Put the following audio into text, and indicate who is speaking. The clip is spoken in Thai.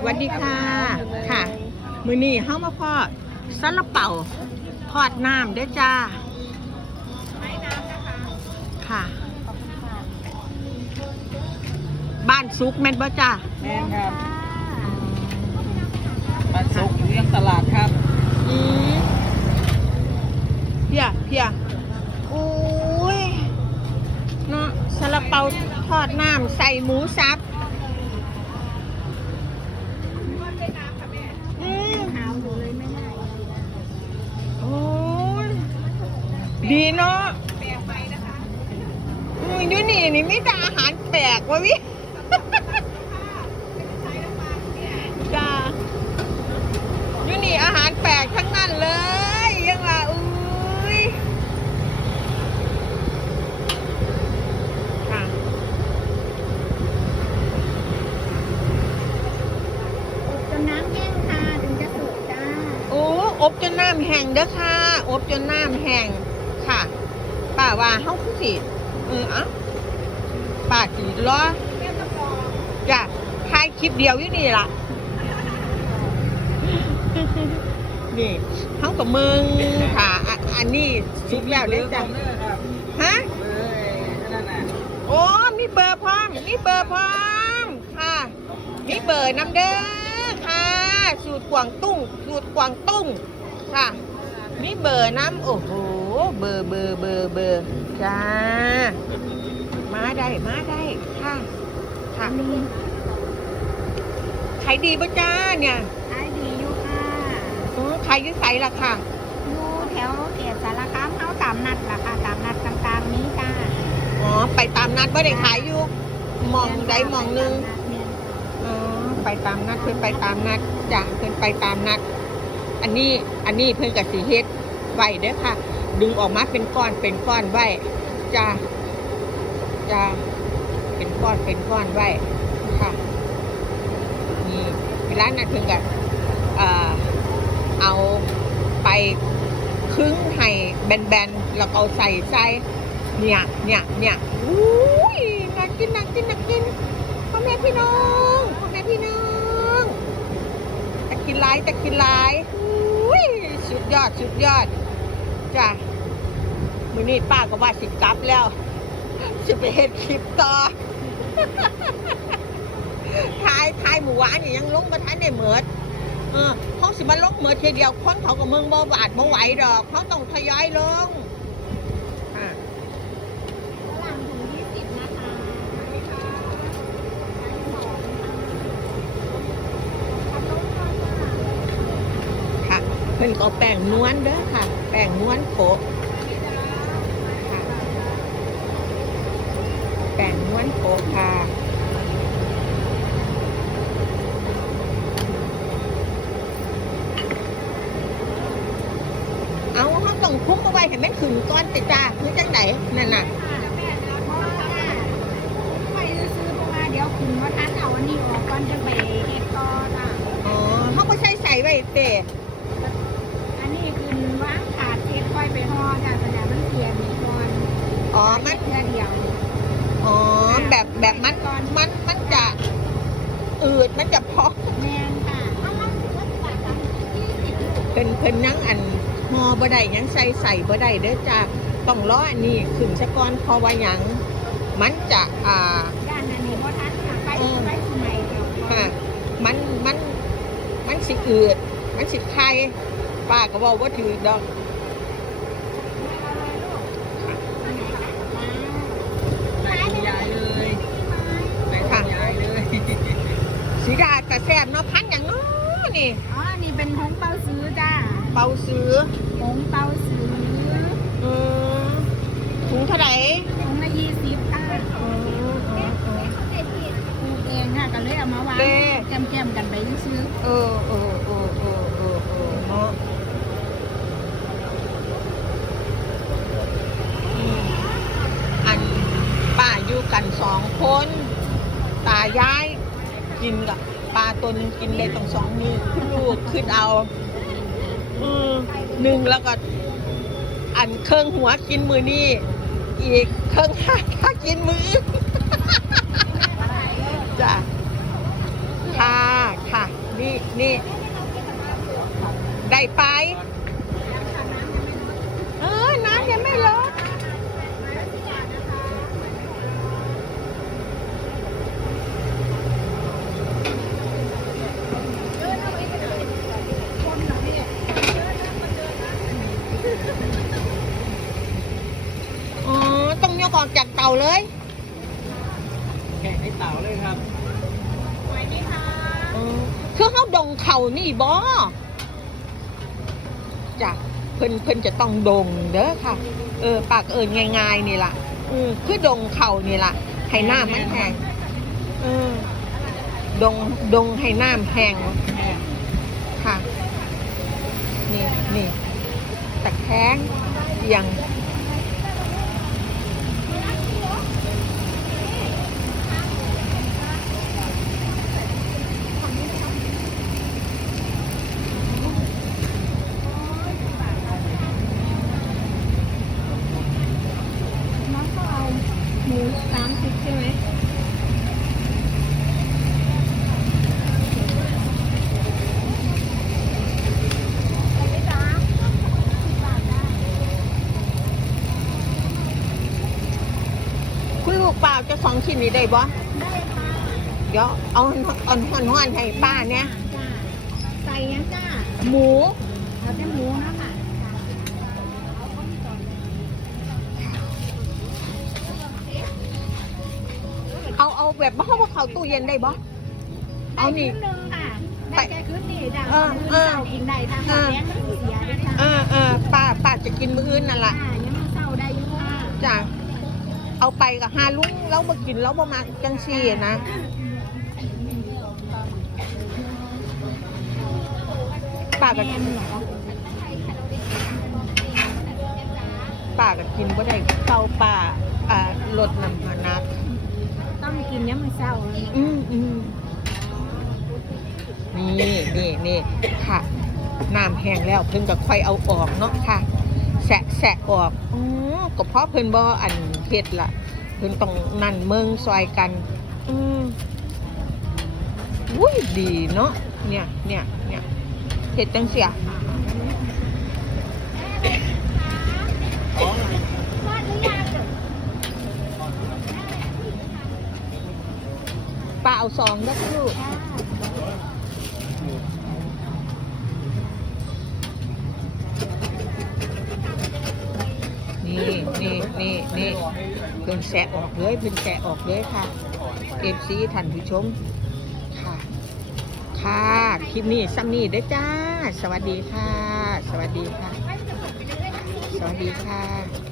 Speaker 1: สวัสดีค่ะ ค่ะ มือนี้เฮ้ามาพ่อซาลาเป่าทอดน้ำเด้อจ้าค่ะ บ้านซุกแม่นบ่จ้า
Speaker 2: แม่นครับมันสุกอยู่ยังตลาดครับ
Speaker 1: อืมเพียเพียโอ้ยเนาะซาลาเปาทอดน้ำใส่หมูสับ
Speaker 3: ดี
Speaker 1: เนาะอืมอยู่นี่นี่มีแต่อาหารแปลกวะวิ จ้าอยู่นี่อาหารแปลกทั้งนั้นเลย ยังว่าอุ้ยค่ะ
Speaker 3: อบจนน้ำแห้งค่ะถึงจะสุกจ้า
Speaker 1: โอ้อบจนน้ำแห้งเด้อค่ะ อบจนน้ำแห้ง ค่ะป้าว่าเฮาคือสิเออเอะป้าสิรอจ้ะถ่ายคลิปเดียวอยู่นี่ล่ะนี่เฮากับมึงค่ะอะอันนี้สุกแล้วเด้อจ้ะ
Speaker 2: เด้อครับ
Speaker 1: ฮะ
Speaker 2: เอ้ยนั่นน่ะ
Speaker 1: โอ้มีเบอร์พร้อมมีเบอร์พร้อมค่ะมีเบอร์นำเด้อค่ะ สูตรกวางตุ้ง สูตรกวางตุ้งค่ะ มีเบอร์น้ำโอ้โห เบอร์เบอร์เบอร์เบอร์จ้า มาได้มาได้ค่ะค่ะขายดีปะจ้าเนี่ย
Speaker 3: ขายดีอยู่ค่ะ
Speaker 1: อ๋อขายอยุ่ใสล่ะค่ะ
Speaker 3: อยู่แถวเขตสารคามเขาตามนัดล่ะค่ะ ตามนัดต่างๆนี้จ้า
Speaker 1: อ๋อ ไปตามนัดว่าได้ขายอยู่หมองใดหมองหนึ่ง
Speaker 3: เนี่ย
Speaker 1: อ๋อ ไปตามนัดเพื่อนไปตามนัดจ้ะเพื่อนไปตามนัด อันนี้อันนี้เพื่อนกับสีเฮ็ดไว้เด้อค่ะ ดึงออกมาเป็นก้อนเป็นก้อนไว้จะจะเป็นก้อนเป็นก้อนไว้ค่ะนี่เวลานนั้นเพื่อนกับเอ่อเอาไปครึ่งให้แบนๆแล้วก็เอาใส่ใส่เนี่ยเนี่ยเนี่ยอุ้ยน่ากินน่ากินน่ากินพ่อแม่พี่น้องพ่อแม่พี่น้องตะกินหลายตะกินหลาย สุดยอด สุดยอด จ้ะมือนี้ป้าก็ว่าสิกลับแล้ว จะไปเห็นคลิปต่อท้ายท้ายหมู่หวานนี่ยังลงมาทันได้เหมือดเออเขาสิมาลงเหมือดทีเดียวคนเขากับเมืองบ่บาดบ่ไหวดอก เขาต้องทยอยลงอ่า
Speaker 3: ฝรั่งถุงยี่สิบนะคะขายสองค่ะทำลงก่อนจ้า
Speaker 1: ค่ะ เพิ่นก็แป้งนวลเด้อค่ะ แป้งนวลโขะค่แป้งนวลโขะค่ะเอาเขาต้องคุ้มเอาไว้ให้แม่นขึ้นก้อนติจ้าคือจังไหนนั่นน่ะ
Speaker 3: ว่าไปซื้อๆเพราะว่าเดี๋ยวคุณว่าทันเอาอันนี้ออกก่อนจะไปเฮ็ดต่อจ้า
Speaker 1: อ๋อเขาก็ใช้ใส่ไว้เตะ
Speaker 3: อันนี้คือว่างขาดเฮ็ดค่ อยไปห่อจ้าแสดงมันเสียมีก่อน
Speaker 1: อ๋อมัน
Speaker 3: เพื่อเดียว
Speaker 1: อ๋อแบบแบบมันมันมันจะอืดมันจะพอง
Speaker 3: แม่นค่ะเอามาถือว่าบาทละยี่สิบ
Speaker 1: เพิ่นเพิ่นยังอันหอบ่ได้หยังใส่ใส่บ่ได้เด้อจ้าต้องรออันนี้ขึ้นซะก่อนเพราะว่าหยังมันจะอ่า
Speaker 3: ด้านอันนี้บ่ทันค่ะไป
Speaker 1: อืม
Speaker 3: ไปสมัยเดียว
Speaker 1: ค่ะมันมันมันสิอืดมันสิไข่ป้าก็บอกว่าถือดอก
Speaker 2: ใส่คุณยายเลยใส่คุณยายเลย
Speaker 1: สีดาแต่แซ่บเนาะพันอย่างนู้นนี่
Speaker 3: อ๋อ นี่เป็นหงเปาซื้อจ้า
Speaker 1: เป่าซื้อ
Speaker 3: หงเปาซื้อ
Speaker 1: อืมถุงเท่าไหร่
Speaker 3: หงละยี่สิบค่ะ
Speaker 1: อืมอืมอืม
Speaker 3: ปลูกเองค่ะก็เลยเอามาวาง
Speaker 1: เด้
Speaker 3: แกมๆกันไปซื้อ
Speaker 1: เออเออเออเออเออเออเนาะอืมอันป้าอยู่กันสองคน ตายาย กินกับปลาตัวหนึงกินเลยต้องสองมือขึ้นลูกขึ้นเอาอืมหนึ่งแล้วก็ อันเครื่องหัวกินมือนี่อีกเครื่องหางถ้ากินมืออื่น จ้ะค่ะค่ะ นี่นี่ได้ไป เออ น้ำยังไม่ลด อ๋อ ต้องยกออกจากเตาเลย
Speaker 2: แข่งให้เต่าเลยครับ
Speaker 1: อ๋อคือเขาดงเข่านี่บอจ้ะเพิ่นเพิ่นจะต้องดงเด้อค่ะ เออปากเอิญง่ายๆนี่ล่ะเออคือดงเข่านี่ล่ะให้น้ำมันแห้งเออดงดงให้น้ำแห้ง
Speaker 2: แข่ง
Speaker 1: ค่ะ นี่นี่ตะแคงเอียง
Speaker 3: น้องก็เอาหมูสามสิบใช่ไหม
Speaker 1: คุณลู กเปล่าจะสองชิ้นนี้ได้บ่
Speaker 3: ได้ค่ะ
Speaker 1: เดี๋ยวเอาเอาหอนหอนๆให้ป้าเนี่ย
Speaker 3: จ้าใส่ยังจ้า
Speaker 1: หมู
Speaker 3: เอาแต่หมูเนาะค่ะ
Speaker 1: เอาเอาแบบบ่เขาว่าเขาตู้เย็นได้บ่เอานี่
Speaker 3: ได้ครึ่งหนึงค่ะได้แค่ครึ่งนี่จ้า
Speaker 1: เออเออ
Speaker 3: เสากินได้ทางหมดแดงไม่เสียเลยจ้า
Speaker 1: เออเออป้าป้าจะกินมื้ออื่นนั่นล่ะ
Speaker 3: อ่ายังมาเศร้าได้อยู่ค่ะ
Speaker 1: จ้ะ เอาไปกับฮาลุงแล้วมากินแล้วบ่มาจังซี่นะป้าก็
Speaker 3: แมนเหรอ
Speaker 1: ป้าก็กินบ่ได้เข้าป้าอ่าลดน้ำหนัก
Speaker 3: ต้องกินยังไม่เศร้าเลย
Speaker 1: อืมอืมนี่นี่นี่ค่ะน้ำแห้งแล้วเพิ่นก็ค่อยเอาออกเนาะค่ะ แสะแสะออกอ๋อก็เพราะเพิ่นบ่อันเฮ็ดล่ะเพิ่นต้องนั่นเมืองซอยกัน อืมอุ้ยดีเนาะเนี่ยเนี่ยเนี่ยเฮ็ดจังเสีย
Speaker 2: ท้องอะไร
Speaker 3: ทอดหรือยัง
Speaker 1: ป้าเอาซองเด้อลูกนี่ นี่นี่เพิ่นแสะออกเลยเพิ่นแสะออกเลยค่ะเอฟซีท่านผู้ชมค่ะ ค่ะคลิปนี้ซ้ำนี่ได้จ้า สวัสดีค่ะ สวัสดีค่ะ สวัสดีค่ะ